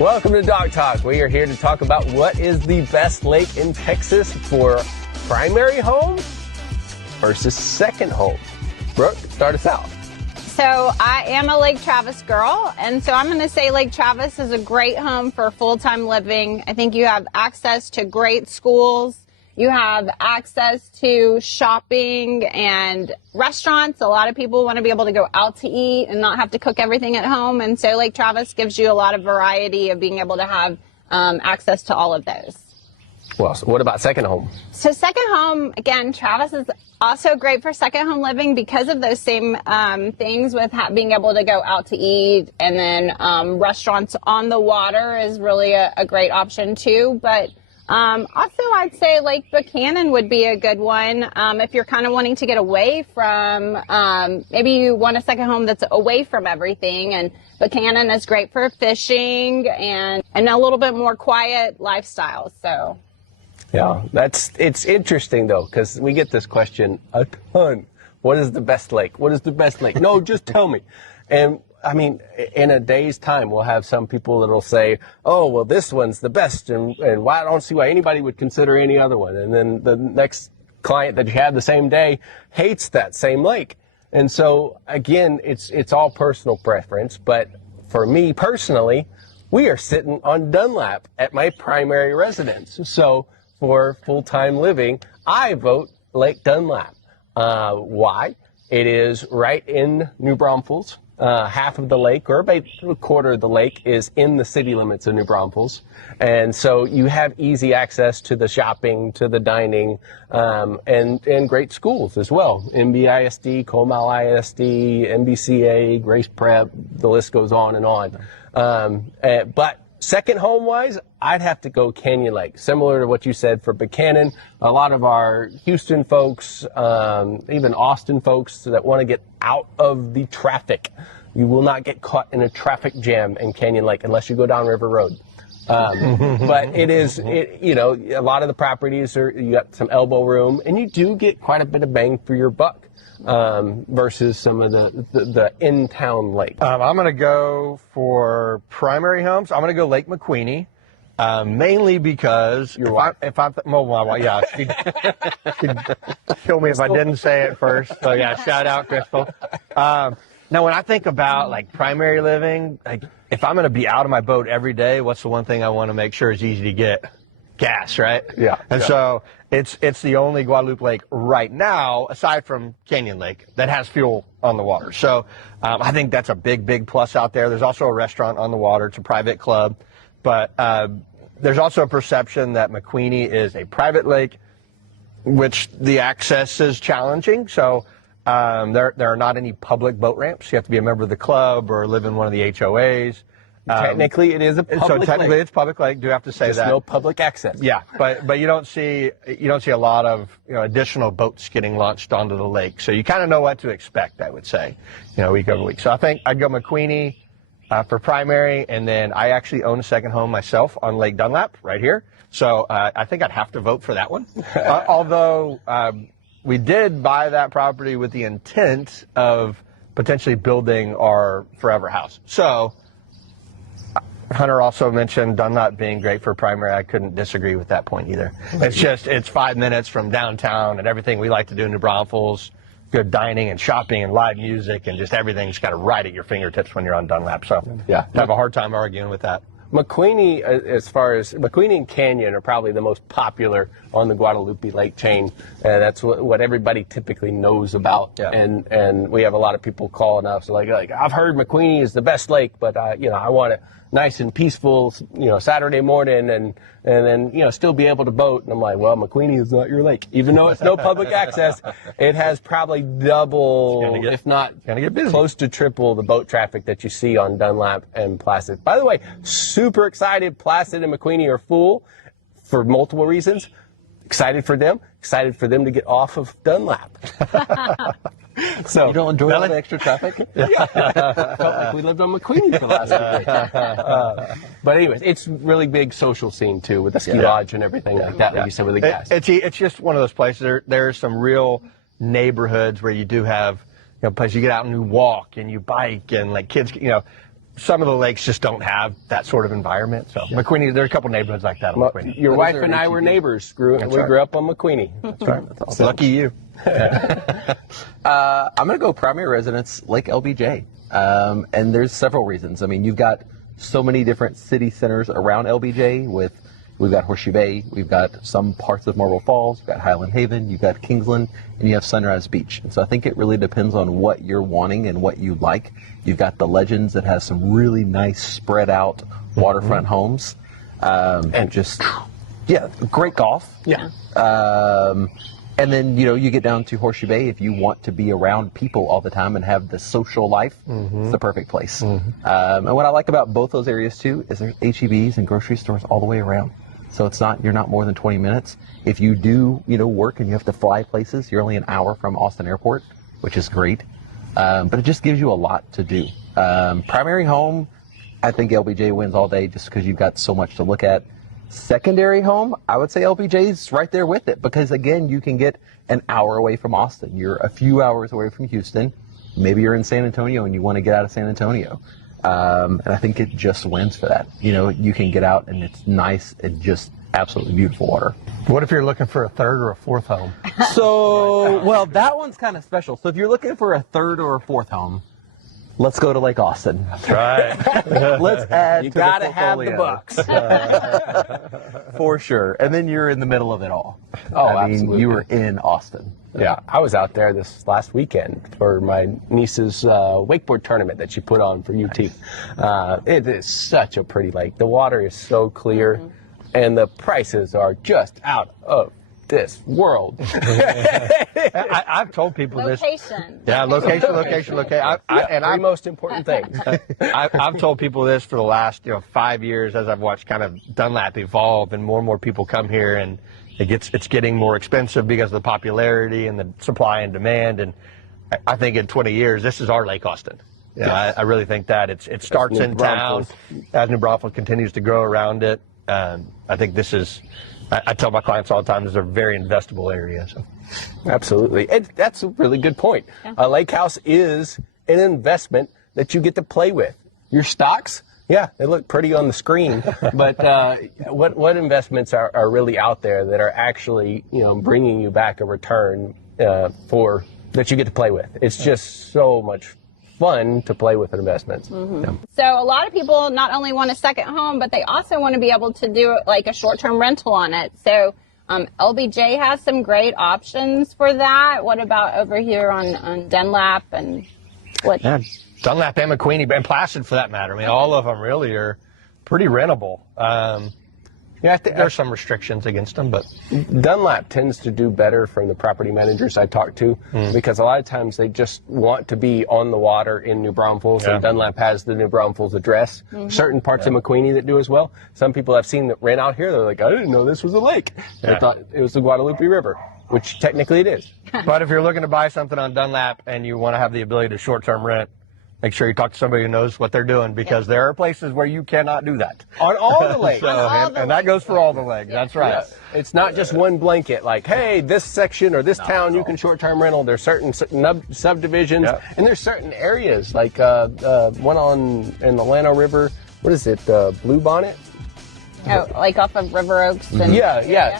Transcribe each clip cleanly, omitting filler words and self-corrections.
Welcome to Dog Talk. We are here to talk about what is the best lake in Texas for primary home versus second home. Brooke, start us out. So I am a Lake Travis girl, and so I'm going to say Lake Travis is a great home for full-time living. I think you have access to great schools. You have access to shopping and restaurants. A lot of people want to be able to go out to eat and not have to cook everything at home. And so Lake Travis gives you a lot of variety of being able to have access to all of those. Well, so what about second home? So second home, again, Travis is also great for second home living because of those same things with being able to go out to eat, and then restaurants on the water is really a great option too. But also I'd say Lake Buchanan would be a good one if you're kind of wanting to get away from, maybe you want a second home that's away from everything, and Buchanan is great for fishing and a little bit more quiet lifestyle. So. Yeah, it's interesting though, because we get this question a ton. What is the best lake? What is the best lake? No, just tell me. And I mean, in a day's time, we'll have some people that'll say, oh, well, this one's the best, and why, I don't see why anybody would consider any other one. And then the next client that you had the same day hates that same lake. And so again, it's all personal preference. But for me personally, we are sitting on Dunlap at my primary residence. So for full-time living, I vote Lake Dunlap. Why? It is right in New Braunfels. Half of the lake, or about a quarter of the lake, is in the city limits of New Braunfels. And so you have easy access to the shopping, to the dining, and great schools as well. MBISD, Comal ISD, MBCA, Grace Prep, the list goes on and on. But second home-wise, I'd have to go Canyon Lake. Similar to what you said for Buchanan, a lot of our Houston folks, even Austin folks that want to get out of the traffic. You will not get caught in a traffic jam in Canyon Lake unless you go down River Road. But you know, a lot of the properties you got some elbow room, and you do get quite a bit of bang for your buck. Versus some of the in-town lakes. I'm going to go for primary homes. I'm going to go Lake McQueeney, mainly because if I'm well, my wife, yeah, she'd kill me if I didn't say it first. So yeah, shout out Crystal. Now, when I think about like primary living, like if I'm going to be out of my boat every day, what's the one thing I want to make sure is easy to get? Gas, right? Yeah. And so it's the only Guadalupe lake right now, aside from Canyon Lake, that has fuel on the water. So I think that's a big plus out there. There's also a restaurant on the water. It's a private club. But there's also a perception that McQueeney is a private lake, which the access is challenging. So there are not any public boat ramps. You have to be a member of the club or live in one of the HOAs. Technically, it is a public lake. So technically, it's public lake. Do have to say Just that. no public access. Yeah, but you don't see a lot of additional boats getting launched onto the lake. So you kind of know what to expect, I would say, week over week. So I think I'd go McQueeney for primary, and then I actually own a second home myself on Lake Dunlap right here. So I think I'd have to vote for that one. Although we did buy that property with the intent of potentially building our forever house. So. Hunter also mentioned Dunlap being great for primary. I couldn't disagree with that point either. It's 5 minutes from downtown and everything we like to do in New Braunfels. Good dining and shopping and live music, and just everything's kind of right at your fingertips when you're on Dunlap. So yeah, I have a hard time arguing with that. McQueeney, McQueeney and Canyon are probably the most popular on the Guadalupe Lake chain. That's what everybody typically knows about. Yeah. And we have a lot of people calling us like I've heard McQueeney is the best lake, but I want a nice and peaceful, Saturday morning and then, still be able to boat. And I'm like, well, McQueeney is not your lake. Even though it's no public access, it has probably double, if not close to triple the boat traffic that you see on Dunlap and Placid. By the way, super excited. Placid and McQueeney are full for multiple reasons. Excited for them to get off of Dunlap. So you don't enjoy all the extra traffic? Yeah. Felt like we lived on McQueeney for the last few days. But anyways, it's really big social scene too, with the ski lodge and everything like that. Like you said with the gas. It's just one of those places. There's some real neighborhoods where you do have places you get out and you walk and you bike and like kids some of the lakes just don't have that sort of environment. So McQueeney, there are a couple neighborhoods like that on McQueeney. Your wife and I were neighbors. We grew up on McQueeney. That's right. That's awesome. Lucky you. I'm going to go primary residence, Lake LBJ. And there's several reasons. I mean, you've got so many different city centers around LBJ we've got Horseshoe Bay, we've got some parts of Marble Falls, we've got Highland Haven, you've got Kingsland, and you have Sunrise Beach. And so I think it really depends on what you're wanting and what you like. You've got the Legends that has some really nice spread out waterfront homes. And just, great golf. Yeah. And then, you get down to Horseshoe Bay. If you want to be around people all the time and have the social life, it's the perfect place. And what I like about both those areas, too, is there's H-E-Bs and grocery stores all the way around. So you're not more than 20 minutes. If you do, work and you have to fly places, you're only an hour from Austin Airport, which is great. But it just gives you a lot to do. Primary home, I think LBJ wins all day just because you've got so much to look at. Secondary home, I would say LBJ's right there with it because, again, you can get an hour away from Austin. You're a few hours away from Houston. Maybe you're in San Antonio and you want to get out of San Antonio. And I think it just wins for that. You can get out and it's nice and just absolutely beautiful water. What if you're looking for a third or a fourth home? So, well, that one's kind of special. So if you're looking for a third or a fourth home, let's go to Lake Austin. That's right. Let's add You to got to the have the portfolio. bucks. For sure. And then you're in the middle of it all. Oh, I mean, absolutely. you were in Austin. Yeah, I was out there this last weekend for my niece's wakeboard tournament that she put on for UT. It is such a pretty lake. The water is so clear, and the prices are just out of this world. I've told people this. Location. Yeah, location. The most important things. I've told people this for the last 5 years as I've watched kind of Dunlap evolve, and more people come here, and it's getting more expensive because of the popularity and the supply and demand. And I think in 20 years, this is our Lake Austin. Yeah, I really think that it starts in town as New Braunfels continues to grow around it. I think this is. I tell my clients all the time, this is a very investable area. So. Absolutely. That's a really good point. Yeah. A lake house is an investment that you get to play with. Your stocks, they look pretty on the screen, but what investments are really out there that are actually bringing you back a return for that you get to play with? It's just so much fun to play with investments. So a lot of people not only want a second home, but they also want to be able to do like a short-term rental on it. So LBJ has some great options for that. What about over here on Dunlap and what? Yeah, Dunlap and McQueeney and Placid for that matter. I mean, all of them really are pretty rentable. I think there's some restrictions against them, but Dunlap tends to do better from the property managers I talk to because a lot of times they just want to be on the water in New Braunfels, and Dunlap has the New Braunfels address. Certain parts of McQueeney that do as well. Some people I've seen that ran out here, they're like, I didn't know this was a lake. They thought it was the Guadalupe River, which technically it is. But if you're looking to buy something on Dunlap and you want to have the ability to short-term rent, make sure you talk to somebody who knows what they're doing because there are places where you cannot do that. On all the lakes. And that goes for all the lakes. That's right. Yeah. It's not just one blanket like, hey, this section or this town you can short-term rental. There's certain subdivisions and there's certain areas like one in the Llano River. What is it? Blue Bonnet? Oh, like off of River Oaks. And,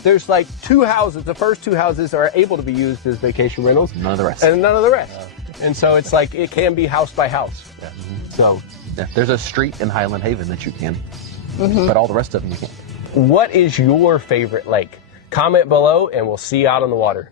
There's like two houses. The first two houses are able to be used as vacation rentals. None of the rest. And none of the rest. And so it's like it can be house by house. So there's a street in Highland Haven that you can, but all the rest of them you can't. what is your favorite lake? Comment below and we'll see you out on the water.